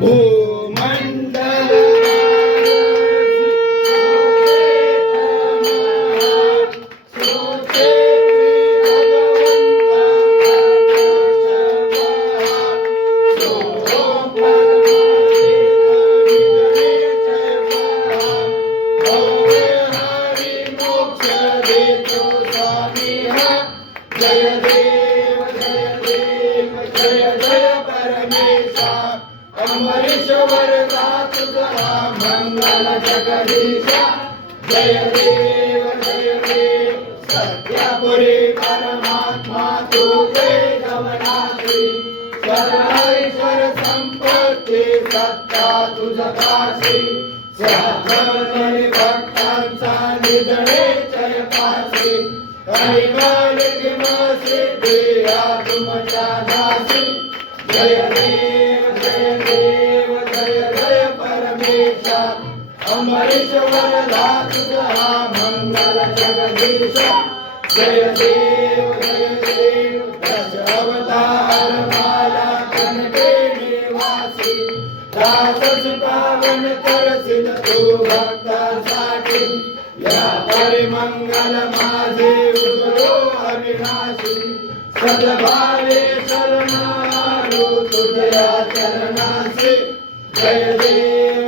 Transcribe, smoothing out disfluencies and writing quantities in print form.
भूमंडल जय देव जय जय परमेशा अमरेश्वर तुझा मंगल जगदीशा जय देव सत्यापुरी परमात्मा तू जगन्नाथी सर्वेश्वर संपत्ती सत्ता तुझ काशी सहस्र भक्तांचा निजणे जय पाशी तुमच्या दासी जय देव जय जय परमेशा अमरेश्वर तुझा मंगल जगदीशा जय देव दश अवतार माला कनके निवासी दास पावन करशील तू भक्तांसाठी या परिमंगल माझे उजलो अविनाशी सद्भावे शरण आलो तुझ्या चरणासी जय देव